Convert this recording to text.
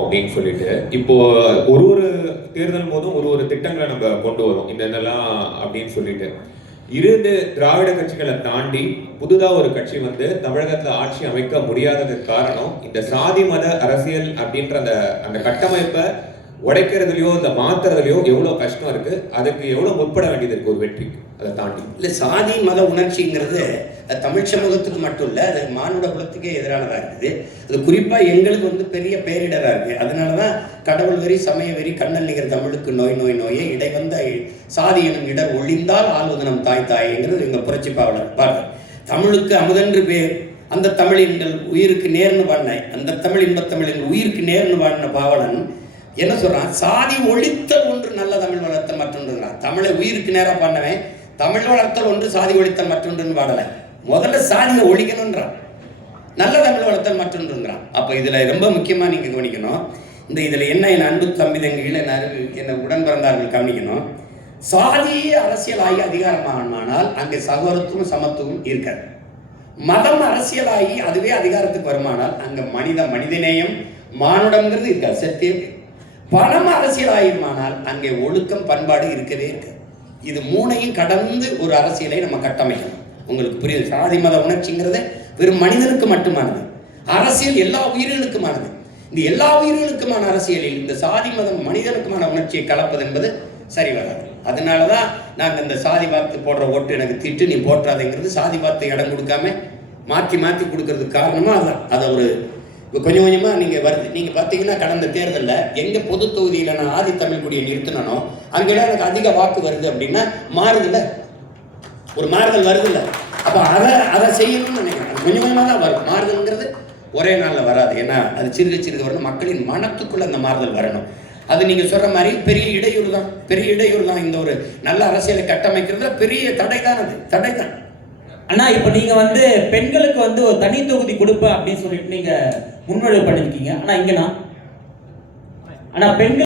அப்படின்னு சொல்லிட்டு இப்போ ஒரு ஒரு தேர்தல் போதும் ஒரு ஒரு திட்டங்களை நம்ம கொண்டு வரோம் இதெல்லாம் அப்படின்னு சொல்லிட்டு திராவிட கட்சிகளை தாண்டி புதுதா ஒரு கட்சி வந்து தமிழகத்துல ஆட்சி அமைக்க முடியாததுக்கு காரணம் இந்த சாதி மத அரசியல் அப்படின்ற அந்த கட்டமைப்பை உடைக்கிறதுலையோ இந்த மாத்துறதுலையோ எவ்வளவு கஷ்டம் இருக்கு, அதுக்கு எவ்வளவு முற்பட வேண்டியது இருக்கு ஒரு வெற்றிக்கு. அதை தாண்டி இல்லை, சாதி மத உணர்ச்சிங்கிறது தமிழ் சமூகத்துக்கு மட்டும் இல்லை, அது மானுட குலத்துக்கே எதிரானதாக இருக்குது. அது குறிப்பாக எங்களுக்கு வந்து பெரிய பேரிடராக இருக்குது. அதனால தான் கடவுள் வெறி சமய வெறி கண்ணல் நிகர் தமிழுக்கு நோய் நோய் நோயே இடை வந்த சாதி எனும் இடர் ஒழிந்தால் ஆள்வது நம் தாய் தாய்ங்கிறது எங்கள் புரட்சி பாடல். தமிழுக்கு அமுதன்று பேர் அந்த தமிழின்கள் உயிருக்கு நேர்னு பாடின அந்த தமிழ் இன்பத்தமிழின் உயிருக்கு நேர்னு பாடின பாவலன் என்ன சொல்றான்? சாதி ஒழித்தல் ஒன்று நல்ல தமிழ் வளர்த்தல் மற்றொன்றுங்கிறான். தமிழை உயிருக்கு நேராக பண்ணவன் தமிழ் வளர்த்தல் ஒன்று சாதி ஒழித்தல் மற்றொன்றுன்னு பாடலை. முதல்ல சாதியை ஒழிக்கணுன்றான், நல்ல தமிழ் வளர்த்தல் மற்றொன்றுங்கிறான். அப்போ இதில் ரொம்ப முக்கியமாக நீங்கள் கவனிக்கணும். இதில் என்ன என் அன்பு தம்பிதங்கிகள் என்னை உடன் பிறந்தார்கள் கவனிக்கணும். சாதியே அரசியலாகி அதிகாரமானால் அங்கே சகோதரத்துவம் சமத்துவம் இருக்காது. மதம் அரசியலாகி அதுவே அதிகாரத்துக்கு வருமானால் அங்கே மனிதநேயம் மானுடம்ங்கிறது இருக்காது, சத்தியம். பணம் அரசியல் ஆயுமானால் அங்கே ஒழுக்கம் பண்பாடு இருக்கவே இருக்காது. இது மூணையும் கடந்து ஒரு அரசியலை நம்ம கட்டமைக்கணும். உங்களுக்கு புரியுது? சாதி மத உணர்ச்சிங்கிறது வெறும் மனிதனுக்கு மட்டுமானது, அரசியல் எல்லா உயிர்களுக்குமானது. இந்த எல்லா உயிர்களுக்குமான அரசியலில் இந்த சாதி மதம் மனிதனுக்குமான உணர்ச்சியை கலப்பது என்பது சரி வராது. அதனால தான் நாங்கள் இந்த சாதி பார்த்து போடுற ஓட்டு எனக்கு திட்டு நீ போற்றாதேங்கிறது சாதி பார்த்து இடம் கொடுக்காம மாற்றி மாற்றி கொடுக்கறதுக்கு காரணமாக அதுதான். அதை ஒரு கொஞ்சம் கொஞ்சமாக நீங்கள் வருது. நீங்கள் பார்த்தீங்கன்னா கடந்த தேர்தலில் எங்கள் பொது தொகுதியில் நான் ஆதி தமிழ் குடியை நிறுத்தினோ அங்கெல்லாம் எனக்கு அதிக வாக்கு வருது அப்படின்னா மாறுதில்ல, ஒரு மாறுதல் வருதில்ல. அப்போ அதை செய்யணும்னு நினைக்கிறேன். கொஞ்சம் கொஞ்சமாக தான் வரும். மாறுதல்ங்கிறது ஒரே நாளில் வராது. ஏன்னா அது சிறுக வரணும், மக்களின் மனத்துக்குள்ளே அந்த மாறுதல் வரணும். அது நீங்கள் சொல்கிற மாதிரி பெரிய இடையூறு தான் இந்த ஒரு நல்ல அரசியலை கட்டமைக்கிறதுல பெரிய தடை தான். அண்ணா, இப்போ நீங்கள் வந்து பெண்களுக்கு வந்து ஒரு தனி தொகுதி கொடுப்பேன் அப்படின்னு சொல்லிட்டு நீங்கள் முன்வெளி பண்ணியிருக்கீங்க. ஆனால் இங்கேண்ணா பெண்கள்